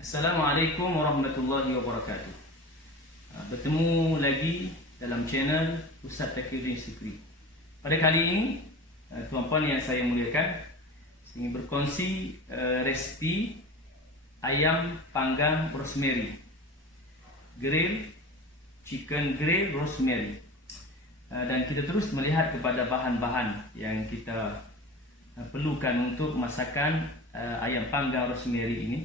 Assalamualaikum warahmatullahi wabarakatuh. Bertemu lagi dalam channel Ustaz Taqiyuddin Sikri. Pada kali ini, tuan-puan yang saya muliakan, saya ingin berkongsi resipi ayam panggang rosemary, chicken grill rosemary. Dan kita terus melihat kepada bahan-bahan yang kita perlukan untuk masakan ayam panggang rosemary ini.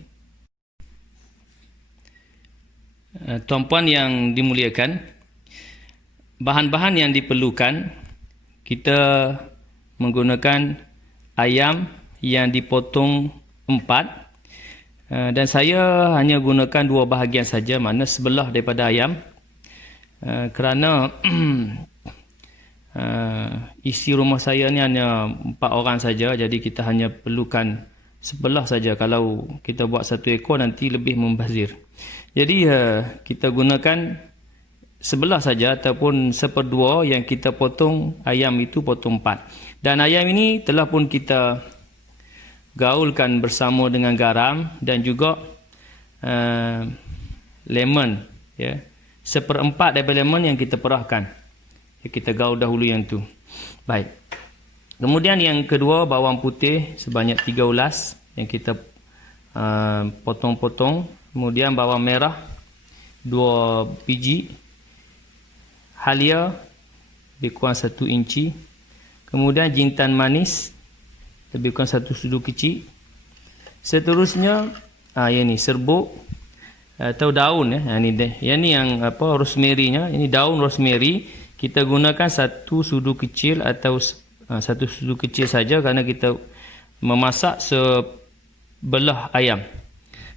Tuan-puan yang dimuliakan, bahan-bahan yang diperlukan, kita menggunakan ayam yang dipotong 4, dan saya hanya gunakan 2 bahagian saja, mana sebelah daripada ayam, kerana isi rumah saya ni hanya 4 orang saja, jadi kita hanya perlukan sebelah saja. Kalau kita buat 1 ekor nanti lebih membazir. Jadi kita gunakan sebelah saja ataupun 1/2 yang kita potong ayam itu, potong 4. Dan ayam ini telah pun kita gaulkan bersama dengan garam dan juga lemon, ya. 1/4 daripada lemon yang kita perahkan. Kita gaul dahulu yang tu. Baik. Kemudian yang kedua, bawang putih sebanyak 3 ulas yang kita potong-potong. Kemudian bawang merah 2 biji, halia lebih kurang 1 inci. Kemudian jintan manis lebih kurang 1 sudu kecil. Seterusnya ini serbuk atau daun, ya. Ini yang apa, rosemary-nya. Ini daun rosemary. Kita gunakan 1 sudu kecil atau 1 sudu kecil saja kerana kita memasak sebelah ayam.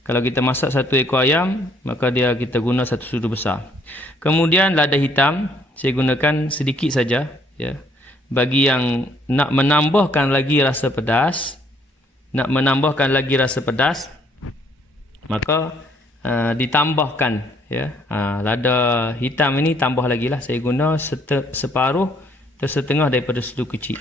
Kalau kita masak 1 ekor ayam, maka kita guna 1 sudu besar. Kemudian lada hitam, saya gunakan sedikit saja, ya. Bagi yang nak menambahkan lagi rasa pedas, maka ditambahkan, ya. Lada hitam ini tambah lagi lah. Saya guna separuh atau setengah daripada sudu kecil.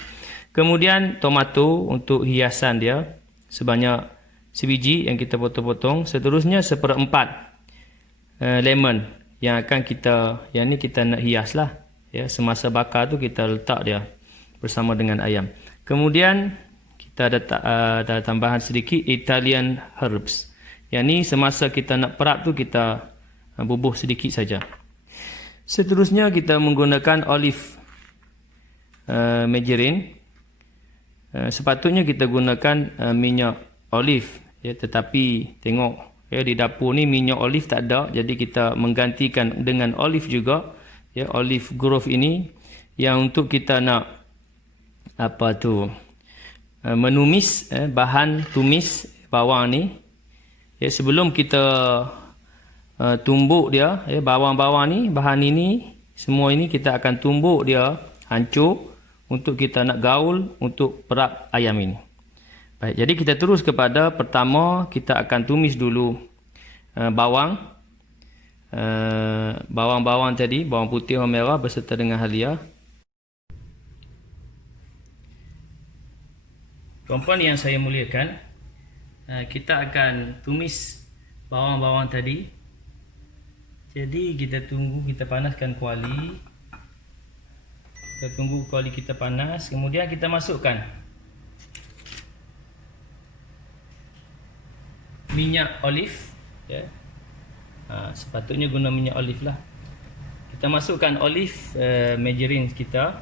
Kemudian tomato untuk hiasan dia sebanyak sebiji yang kita potong-potong. Seterusnya 1/4 lemon yang akan yang ni kita nak hias lah, ya. Semasa bakar tu kita letak dia bersama dengan ayam. Kemudian kita ada tambahan sedikit Italian herbs. Yang ni semasa kita nak perap tu kita bubuh sedikit saja. Seterusnya kita menggunakan olive margarine. Sepatutnya kita gunakan minyak olive, ya, tetapi tengok, ya, di dapur ni minyak olive tak ada, jadi kita menggantikan dengan olive juga, ya, olive grove ini yang untuk kita nak menumis bahan tumis bawang ni, ya. Sebelum kita tumbuk dia, ya, bawang-bawang ni, bahan ini semua ini kita akan tumbuk dia hancur untuk kita nak gaul untuk perap ayam ini. Baik, jadi kita terus kepada pertama, kita akan tumis dulu bawang tadi, bawang putih, bawang merah beserta dengan halia. Tuan-puan yang saya muliakan, kita akan tumis bawang-bawang tadi. Jadi kita tunggu, kita panaskan kuali. Kita tunggu kuali kita panas, kemudian kita masukkan minyak olive, ya. Sepatutnya guna minyak olive lah. Kita masukkan olive margarine kita.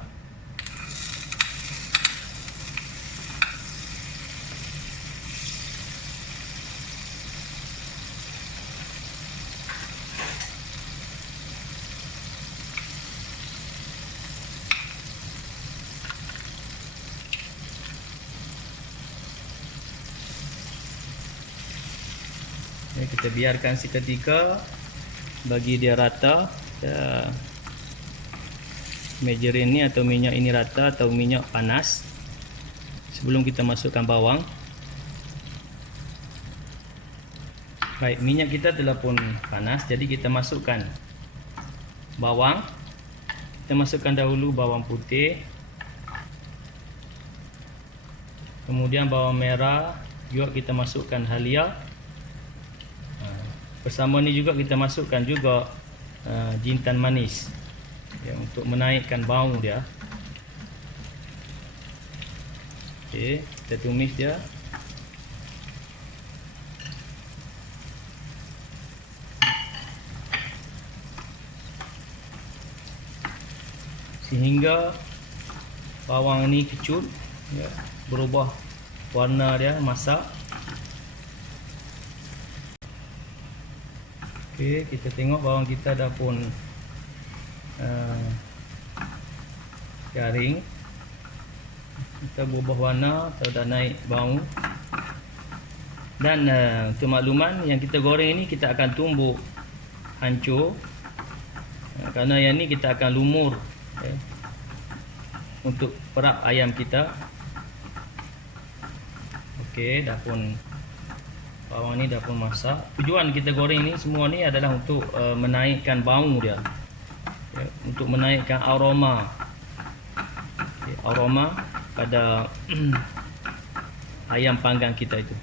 Kita biarkan seketika bagi dia rata, margarine ni atau minyak ini rata, atau minyak panas, sebelum kita masukkan bawang. Baik, minyak kita telah pun panas, jadi kita masukkan bawang. Kita masukkan dahulu bawang putih, kemudian bawang merah, juga kita masukkan halia. Bersama ni juga kita masukkan juga jintan manis, ya, untuk menaikkan bau dia. Okey, kita tumis dia. Sehingga bawang ni kecut, ya, berubah warna dia masak. Okey, kita tengok bawang kita dah pun garing. Kita berubah warna atau dah naik bau. Dan untuk makluman, yang kita goreng ini kita akan tumbuk hancur, kerana yang ni kita akan lumur, ya, untuk perap ayam kita. Okey, dah pun bawang ni dah pun masak. Tujuan kita goreng ni semua ni adalah untuk menaikkan bau dia, ya, untuk menaikkan aroma, okay, aroma pada ayam panggang kita itu.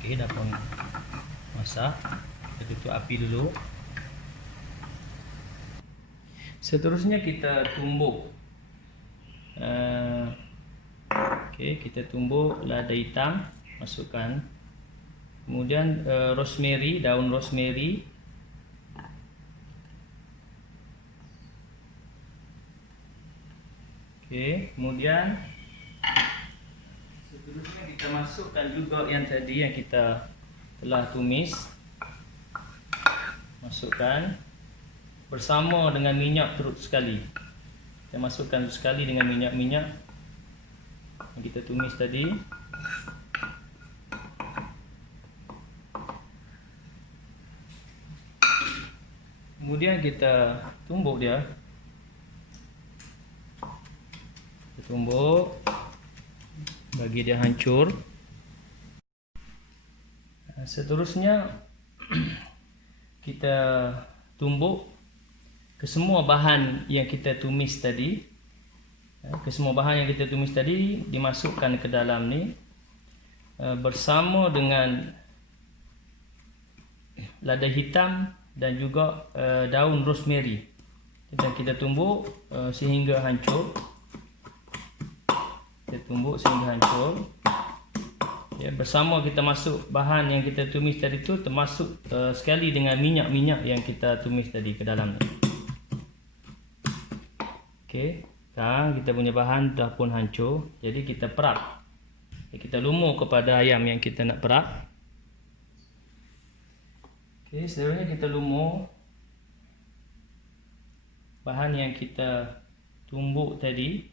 Okey, dah pun masak. Kita tutup api dulu. Seterusnya kita tumbuk. Okey, kita tumbuk lada hitam, masukkan. Kemudian rosemary, daun rosemary. Okey, kemudian seterusnya kita masukkan juga yang tadi yang kita telah tumis. Masukkan bersama dengan minyak terus sekali. Kita masukkan sekali dengan minyak yang kita tumis tadi. Kemudian kita tumbuk dia. Kita tumbuk bagi dia hancur. Seterusnya kita tumbuk ke semua bahan yang kita tumis tadi. Ke semua bahan yang kita tumis tadi dimasukkan ke dalam ni bersama dengan lada hitam dan juga daun rosemary. Dan kita tumbuk sehingga hancur. Kita tumbuk sehingga hancur. Ya, bersama kita masuk bahan yang kita tumis tadi tu, termasuk sekali dengan minyak-minyak yang kita tumis tadi ke dalam ni. Okey, sekarang kita punya bahan dah pun hancur. Jadi kita perap. Kita lumur kepada ayam yang kita nak perap. Okey, seterusnya kita lumur bahan yang kita tumbuk tadi.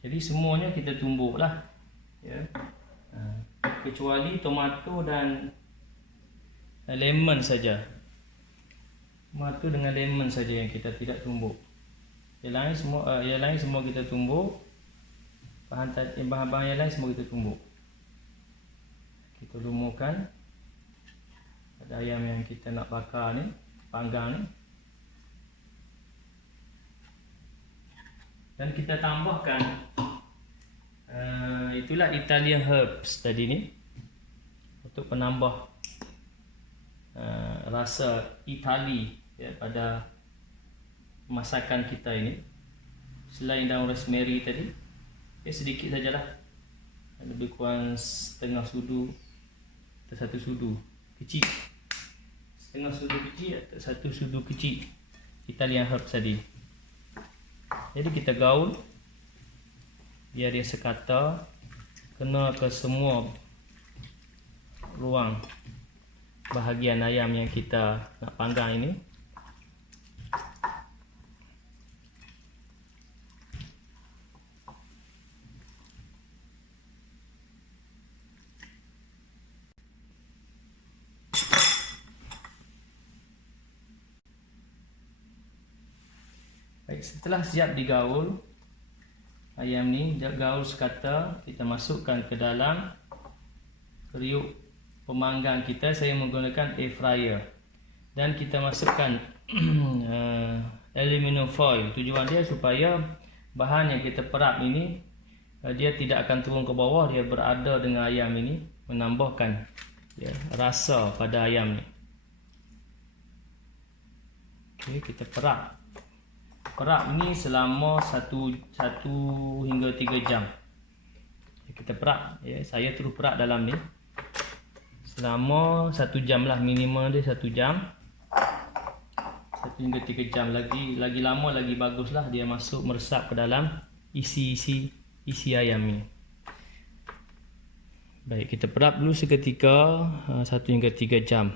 Jadi semuanya kita tumbuk lah, ya. Kecuali tomato dan lemon saja. Tomato dengan lemon saja yang kita tidak tumbuk. Yang lain semua kita tumbuk. Bahan-bahan yang lain semua kita tumbuk. Kita lumurkan pada ayam yang kita nak bakar ni, panggang ni. Dan kita tambahkan itulah Italian herbs tadi ni, untuk penambah rasa Itali, ya, pada masakan kita ini. Selain daun rosemary tadi, ya, sedikit sajalah, lebih kurang setengah sudu atau satu sudu kecil, setengah sudu kecil atau satu sudu kecil Italian herbs tadi. Jadi kita gaul biar dia sekata, kena ke semua ruang bahagian ayam yang kita nak panggang ini. Baik, setelah siap digaul ayam ni, gaul sekata, kita masukkan ke dalam periuk pemanggang kita. Saya menggunakan air fryer, dan kita masukkan aluminium foil. Tujuan dia supaya bahan yang kita perap ini dia tidak akan turun ke bawah, dia berada dengan ayam ini menambahkan rasa pada ayam ni. Okey, kita perak. Perak ni selama 1 hingga 3 jam. Kita perak, saya terus perak dalam ni selama 1 jam lah, minimum dia 1 jam. 1 hingga 3 jam, lagi lama lagi baguslah dia masuk meresap ke dalam isi ayam ni. Baik, kita perak dulu seketika 1 hingga 3 jam.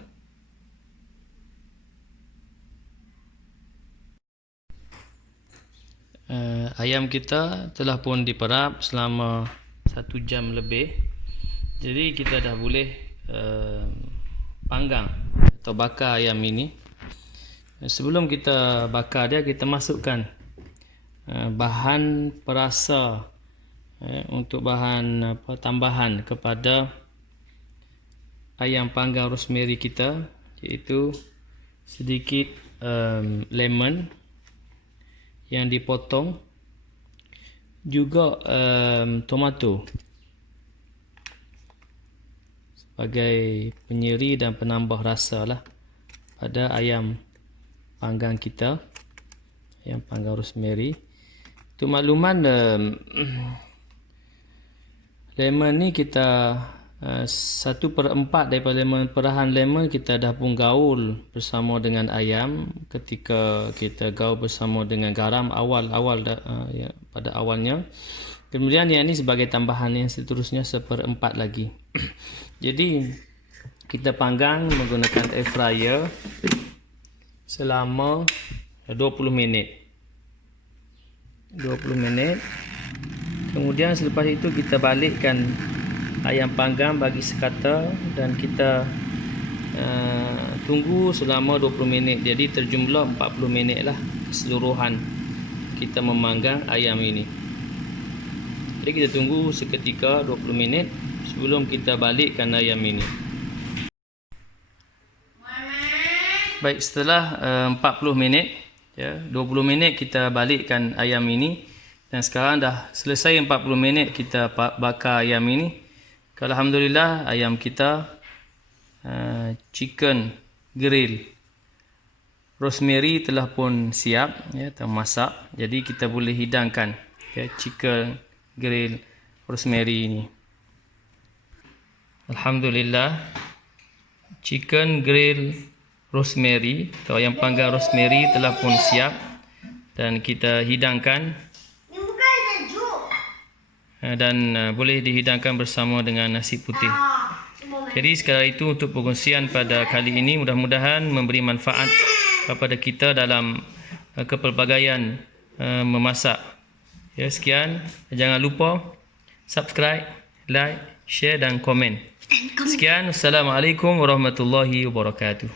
Ayam kita telah pun diperap selama 1 jam lebih. Jadi kita dah boleh panggang atau bakar ayam ini. Sebelum kita bakar dia, kita masukkan bahan perasa untuk bahan tambahan kepada ayam panggang rosemary kita, iaitu sedikit lemon yang dipotong, juga tomato sebagai penyeri dan penambah rasa lah pada ayam panggang kita, ayam panggang rosemary. Untuk makluman, lemon ni kita 1/4 daripada perahan lemon kita dah pun gaul bersama dengan ayam. Ketika kita gaul bersama dengan garam pada awalnya, kemudian yang ni sebagai tambahan yang seterusnya 1/4 lagi. Jadi kita panggang menggunakan air fryer selama 20 minit. Kemudian selepas itu kita balikkan ayam panggang bagi sekata dan kita tunggu selama 20 minit. Jadi terjumlah 40 minit lah keseluruhan kita memanggang ayam ini. Jadi kita tunggu seketika 20 minit sebelum kita balikkan ayam ini. Baik, setelah 40 minit, 20 minit kita balikkan ayam ini, dan sekarang dah selesai 40 minit kita bakar ayam ini. Alhamdulillah, ayam kita chicken grill rosemary telah pun siap, termasak. Jadi kita boleh hidangkan chicken grill rosemary ini. Alhamdulillah, chicken grill rosemary atau ayam panggang rosemary telah pun siap dan kita hidangkan. Dan boleh dihidangkan bersama dengan nasi putih. Jadi sekadar itu untuk perkongsian pada kali ini, mudah-mudahan memberi manfaat kepada kita dalam kepelbagaian memasak. Sekian, jangan lupa subscribe, like, share dan komen. Sekian, Assalamualaikum warahmatullahi wabarakatuh.